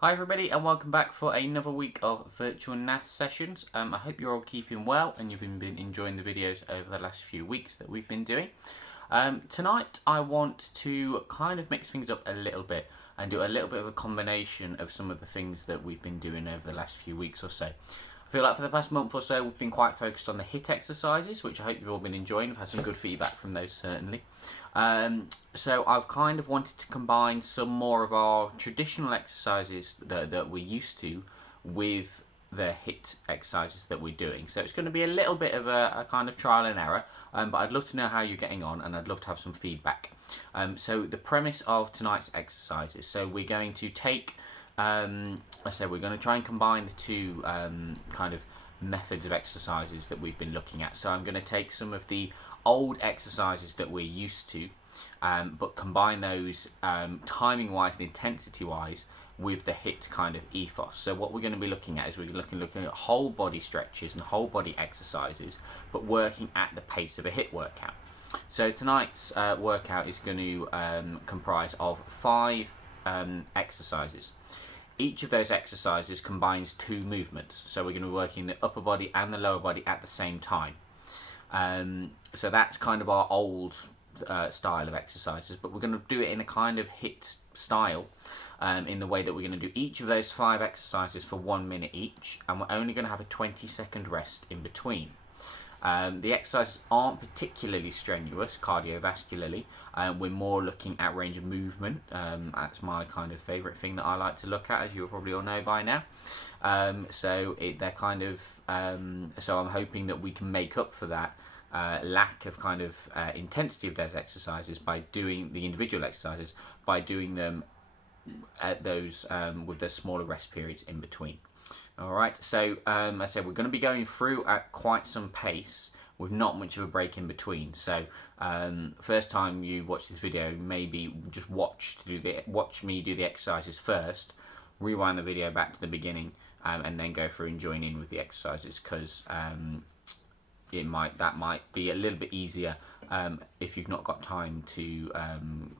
Hi everybody and welcome back for another week of virtual NAS sessions. I hope you're all keeping well and you've been enjoying the videos over the last few weeks that we've been doing. Tonight I want to kind of mix things up a little bit and do a little bit of a combination of some of the things that we've been doing over the last few weeks or so. I feel like for the past month or so we've been quite focused on the HIIT exercises, which I hope you've all been enjoying. I've had some good feedback from those certainly. So I've kind of wanted to combine some more of our traditional exercises that we're used to with the HIIT exercises that we're doing. So it's going to be a little bit of a kind of trial and error, but I'd love to know how you're getting on and I'd love to have some feedback. So the premise of tonight's exercises, so we're going to take, I said we're going to try and combine the two kind of methods of exercises that we've been looking at. So I'm going to take some of the old exercises that we're used to, but combine those timing wise and intensity wise with the HIIT kind of ethos. So what we're going to be looking at is we're looking at whole body stretches and whole body exercises, but working at the pace of a HIIT workout. So tonight's workout is going to comprise of 5 exercises. Each of those exercises combines 2 movements. So we're going to be working the upper body and the lower body at the same time. So that's kind of our old style of exercises, but we're going to do it in a kind of HIIT style, in the way that we're going to do each of those 5 exercises for 1 minute each, and we're only going to have a 20-second rest in between. The exercises aren't particularly strenuous cardiovascularly. We're more looking at range of movement. That's my kind of favourite thing that I like to look at, as you probably all know by now. So I'm hoping that we can make up for that lack of kind of intensity of those exercises by doing the individual exercises, by doing them at those with the smaller rest periods in between. Alright, so I said we're going to be going through at quite some pace with not much of a break in between. So first time you watch this video, maybe just watch me do the exercises first, rewind the video back to the beginning, and then go through and join in with the exercises, because that might be a little bit easier if you've not got time to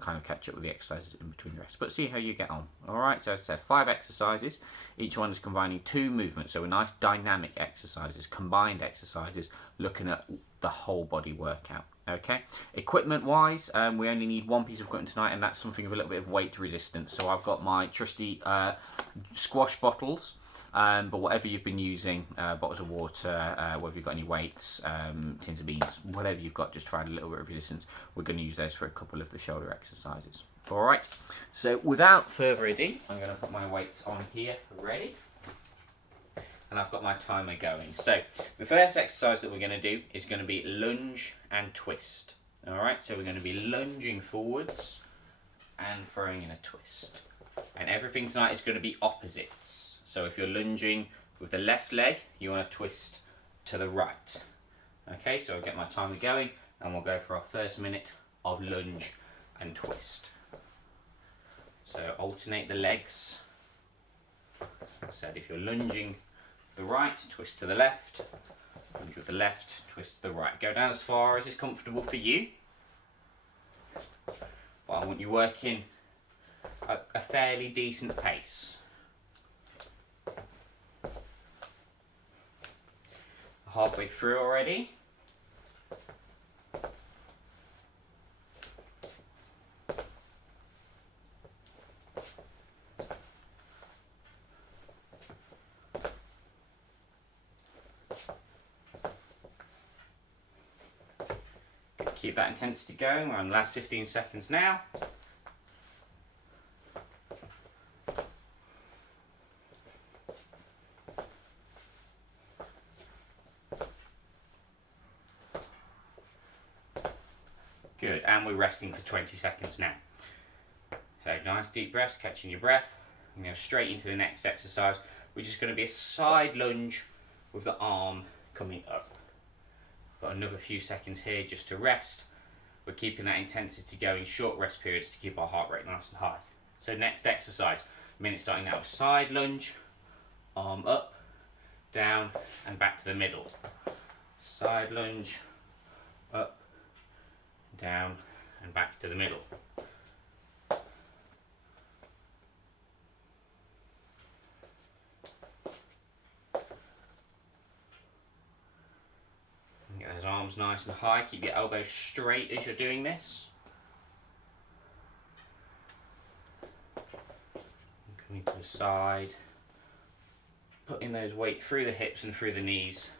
kind of catch up with the exercises in between the rest. But see how you get on. Alright, so as I said, 5 exercises. Each one is combining 2 movements, so a nice dynamic exercises, combined exercises, looking at the whole body workout. Okay, equipment wise, we only need 1 piece of equipment tonight, and that's something of a little bit of weight resistance. So I've got my trusty squash bottles. But whatever you've been using, bottles of water, whether you've got any weights, tins of beans, whatever you've got, just to add a little bit of resistance, we're going to use those for a couple of the shoulder exercises. Alright, so without further ado, I'm going to put my weights on here ready. And I've got my timer going. So the first exercise that we're going to do is going to be lunge and twist. Alright, so we're going to be lunging forwards and throwing in a twist. And everything tonight is going to be opposites. So if you're lunging with the left leg, you want to twist to the right. Okay, so I'll get my timer going and we'll go for our first minute of lunge and twist. So alternate the legs. I said if you're lunging to the right, twist to the left. Lunge with the left, twist to the right. Go down as far as is comfortable for you. But I want you working at a fairly decent pace. Halfway through already. Keep that intensity going. We're on the last 15 seconds now. Good, and we're resting for 20 seconds now. So nice deep breaths, catching your breath. And go straight into the next exercise, which is going to be a side lunge with the arm coming up. Got another few seconds here just to rest. We're keeping that intensity going, short rest periods to keep our heart rate nice and high. So next exercise, minute starting now, side lunge, arm up, down and back to the middle. Side lunge, up, down and back to the middle. arms nice and high. Keep your elbows straight as you're doing this. Coming to the side. Putting those weight through the hips and through the knees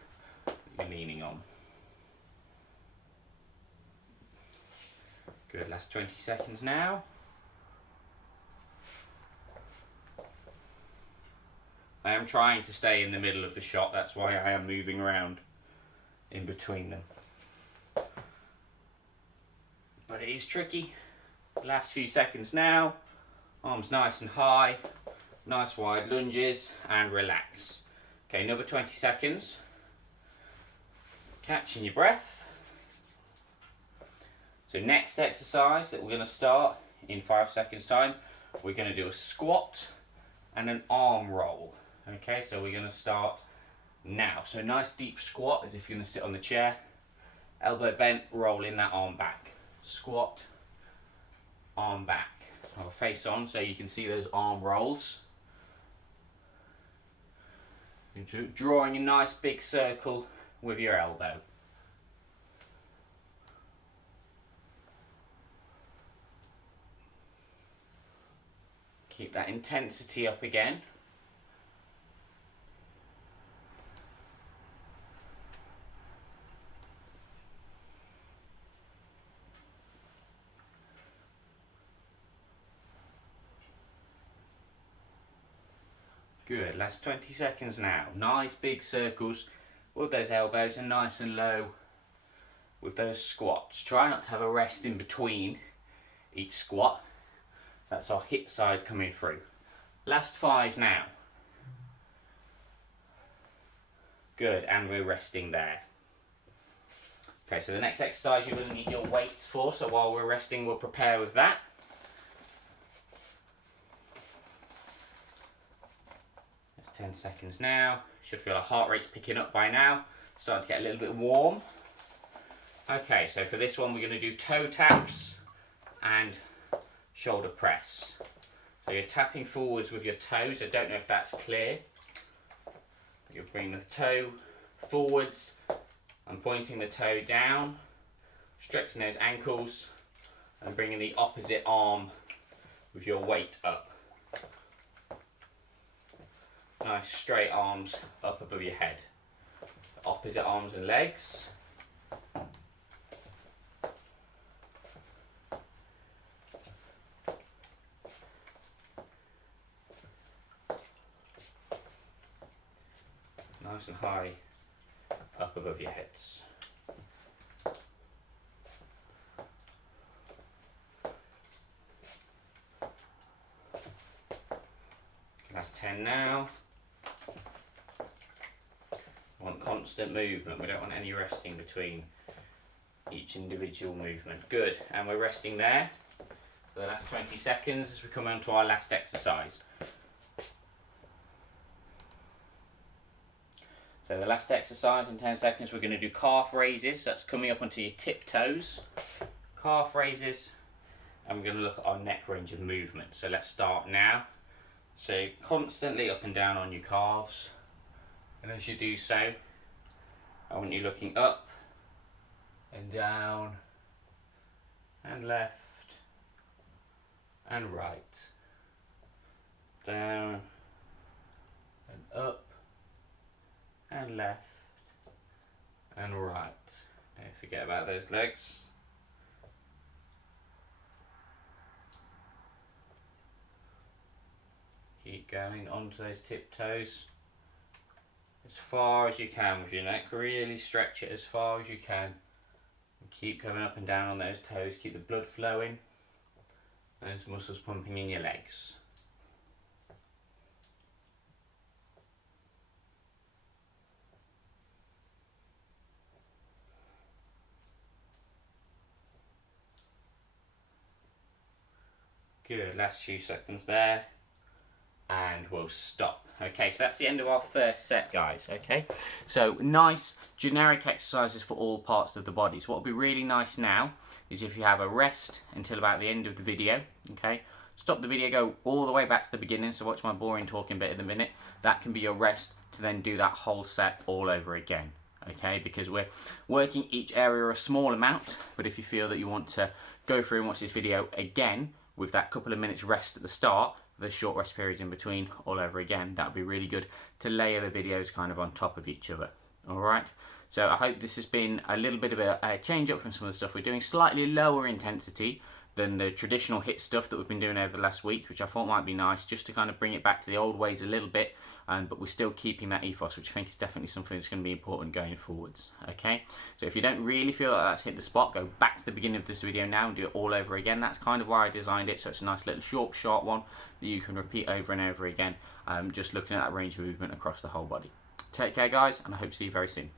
that you're leaning on. Good, last 20 seconds now. I am trying to stay in the middle of the shot, that's why I am moving around in between them. But it is tricky. Last few seconds now. Arms nice and high. Nice wide lunges and relax. Okay, another 20 seconds. Catching your breath. So next exercise that we're going to start in 5 seconds time, we're going to do a squat and an arm roll. Okay, so we're going to start now. So nice deep squat as if you're going to sit on the chair. Elbow bent, rolling that arm back. Squat, arm back. I'll face on so you can see those arm rolls. Drawing a nice big circle with your elbow. Keep that intensity up again. Good, last 20 seconds now. Nice big circles with those elbows and nice and low with those squats. Try not to have a rest in between each squat. That's our hip side coming through. Last 5 now. Good, and we're resting there. Okay, so the next exercise you will need your weights for, so while we're resting we'll prepare with that. That's 10 seconds now. Should feel our heart rate's picking up by now. Starting to get a little bit warm. Okay, so for this one we're going to do toe taps and shoulder press. So you're tapping forwards with your toes. I don't know if that's clear. You'll bring the toe forwards and pointing the toe down, stretching those ankles and bringing the opposite arm with your weight up. Nice straight arms up above your head. Opposite arms and legs. Nice and high up above your heads. Last 10 now. We want constant movement. We don't want any resting between each individual movement. Good, and we're resting there for the last 20 seconds as we come on to our last exercise. So the last exercise in 10 seconds we're going to do calf raises. So that's coming up onto your tiptoes. Calf raises, and we're going to look at our neck range of movement. So let's start now. So constantly up and down on your calves. And as you do so, I want you looking up and down and left and right. Down and up and left and right. Don't forget about those legs. Keep going onto those tiptoes as far as you can with your neck. Really stretch it as far as you can. And keep coming up and down on those toes. Keep the blood flowing. Those muscles pumping in your legs. Good, last few seconds there. And we'll stop. Okay, so that's the end of our first set, guys. Okay, so nice generic exercises for all parts of the body. So what would be really nice now is if you have a rest until about the end of the video. Okay, stop the video, go all the way back to the beginning. So watch my boring talking bit in a minute. That can be your rest to then do that whole set all over again. okay, because we're working each area a small amount, but if you feel that you want to go through and watch this video again with that couple of minutes rest at the start, the short rest periods in between all over again, that would be really good to layer the videos kind of on top of each other. Alright, so I hope this has been a little bit of a change up from some of the stuff we're doing, slightly lower intensity than the traditional HIIT stuff that we've been doing over the last week, which I thought might be nice just to kind of bring it back to the old ways a little bit, but we're still keeping that ethos, which I think is definitely something that's going to be important going forwards. Okay, so if you don't really feel like that's hit the spot, go back to the beginning of this video now and do it all over again. That's kind of why I designed it, so it's a nice little short, sharp one that you can repeat over and over again, just looking at that range of movement across the whole body. Take care, guys, and I hope to see you very soon.